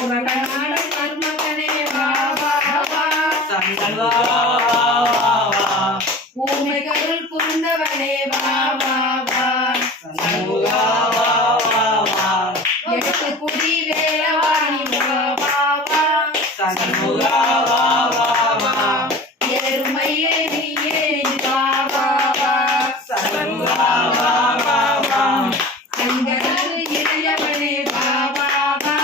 உலகநாடும் மருமகனே வா வா வா சண்முகா ஊமைகளுள் புரிந்தவனே வா வா வா சண்முகா எட்டு குடி வேலவாணி வா வா வா சண்முகா எருமையிலே நீயே வா வா வா சண்முகா அங்கனது இளையவனே வா வா வா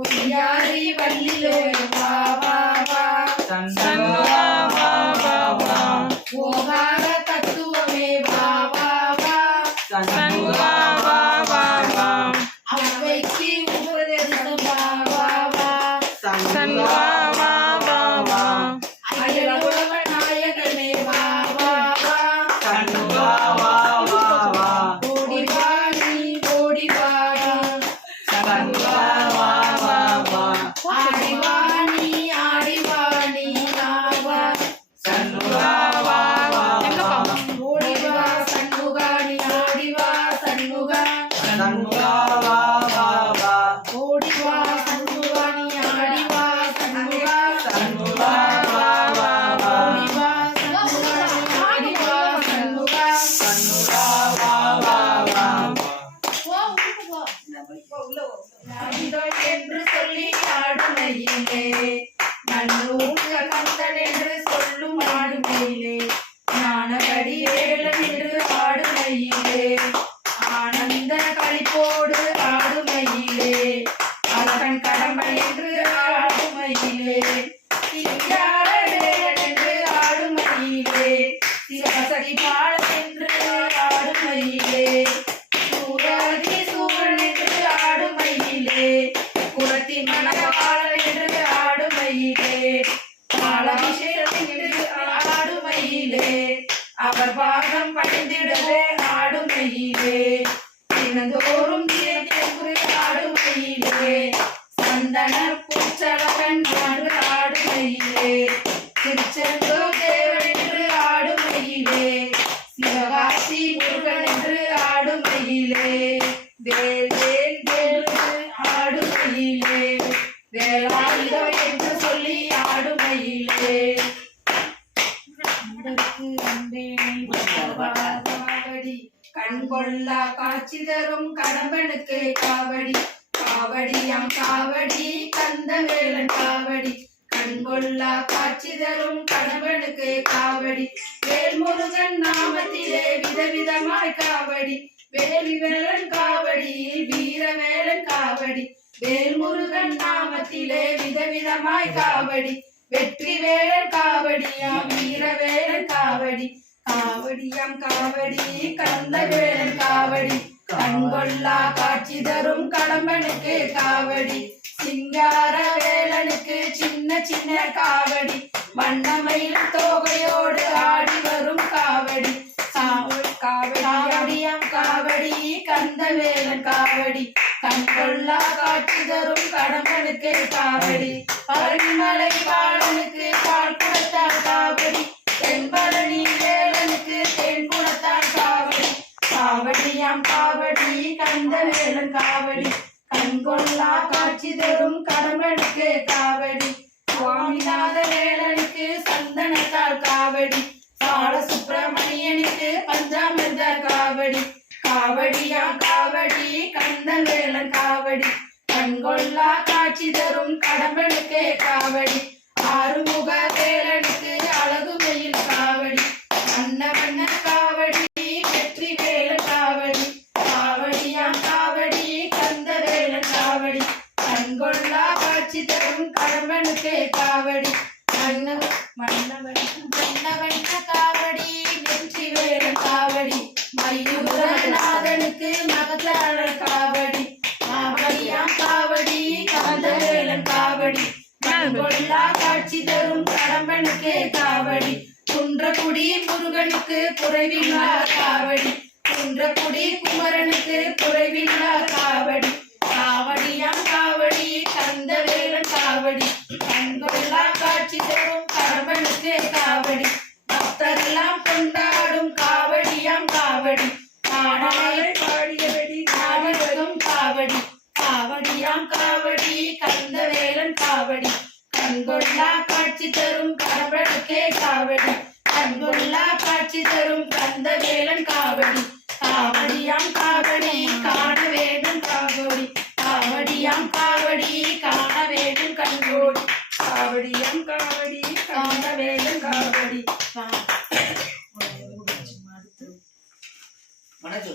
ஒய்யாரி வள்ளிலே வா வா வா ஓகார தத்துவமே வா வா வா அவைக்கு உபதேசம் வா வா வா அயலோக நாயகனே வா வா வா ஓடி வா நீ ஓடி வா ஆடி வா நீ ஆடி வா நீ வா ஓடி வா சண்முகா நீ ஓடி வா சண்முகா ஓடி வா சண்முகா நீ ஆடி வா சண்முகா ஓடி வா சண்முகா நீ ஆடி வா சண்முகா நாடிதோ என்று சொல்லி ஆடுமையிலே நல்லூக்க கந்தன் என்று சொல்லும் ஆடுமையிலே ஞானபடி வேலன் என்று ஆடுமையிலே ஆனந்த களிப்போடு ஆடுமையிலே அழகன் கடம்பன் என்று ஆடுமையிலே சிங்கார வேலன் என்று ஆடுமையிலே சிவசதி பாலன் என்று ஆடுமையிலே சூரதி சூரன் என்று ஆடுமையிலே குலத்தின் மணவாளன் என்று ஆடுமையிலே பாலாபிஷேகம் என்று ஆடுமையிலே அவர் பாகம் பணிந்திடவே ஆடுமையிலே தினந்தோறும் ஆடுமையிலே சந்தன பூச்சலகன் என்று ஆடுமையிலே திருச்செந்தோ தேவன் என்று ஆடுமையிலே சிவகாசி முருகன் என்று ஆடுமையிலே வேல் வேல் வேல் ஆடுமையிலே வேலாயுதம் என்று சொல்லி ஆடுமையிலே கண் கொள்ளா காட்சி தரும் கடம்பனுக்கு காவடி காவடியாம் காவடி கந்த வேலன் காவடி கண் கொள்ளா காட்சி தரும் கடம்பனுக்கு காவடி வேல்முருகன் நாமத்திலே விதவிதமாய் காவடி வேலி வேலன் காவடி வீரவேலன் காவடி வேல்முருகன் நாமத்திலே விதவிதமாய் காவடி வெற்றி வேலன் காவடியாம் வீரவேலன் காவடி காவடியாம் காவடி கந்த வேலன் காவடி கண்கொள்ளா காட்சி தரும் கடம்பனுக்கு காவடி சிங்கார வேலனுக்கு சின்ன சின்ன காவடி வண்ணமயில் தோகையோடு ஆடி வரும் காவடி காவடியாம் காவடி கந்த வேலன் காவடி கண்கொள்ளா காட்சி தரும் கடம்பனுக்கு காவடி பழனிமலை பாலனுக்கு பால் குடத்தால் காவடி தென்பழனி வேலனுக்கு தென் குடத்தால் காவடி காவடியாம் காவடி கந்த வேலன் காவடி கண்கொள்ளா காட்சி தரும் கடம்பனுக்கு காவடி சுவாமிநாத வேலனுக்கு சந்தனத்தால் காவடி பாலசுப்பிரமணியனுக்கு பஞ்சாமிர்த காவடி காவடியாம் காவடி கந்த வேலன் காவடி கண்கொள்ளா காட்சி தரும் கடம்பனுக்கு காவடி ஆறுமுக வேலனுக்கு அழகுமையில் காவடி வண்ண வண்ண காவடி வெற்றி வேலன் காவடி காவடியாம் காவடி கந்த வேலன் காவடி கண்கொள்ளா காட்சி தரும் கடம்பனுக்கு காவடி வண்ண வண்ண காவடி வெற்றி வேலன் காவடி மயூரநாதனுக்கு மகத்தாள காவடி காவடியாம் காவடி கந்த வேலன் காவடி கண்கொள்ளா காட்சி தரும் கடம்பனுக்கு காவடி குன்றக்குடி முருகனுக்கு குறைவில்லா காவடி குன்றக்குடி குமரனுக்கு குறைவில்லா காவடி காவடியாம் காவடி கந்த வேலன் காவடி கண்கொள்ளா காட்சி தரும் கடம்பனுக்கு காவடி பக்தரெல்லாம் கொண்டாடும் காவடியாம் காவடி பாடலை பாடியபடி காவடும் காவடி காவடி காவடியாம் காவடி கந்தவேலன் காவடி கண்கொள்ளா காட்சி தரும் கடவுளுக்கே காவடி கண்கொள்ளா காட்சி தரும் கந்தவேலன் காவடி காவடியாம் காவடி காண வேண்டும் காவடி காவடியாம் காவடி காண வேண்டும் கண்கோடி காவடியாம் காவடி காண வேண்டும் காவடி மனசு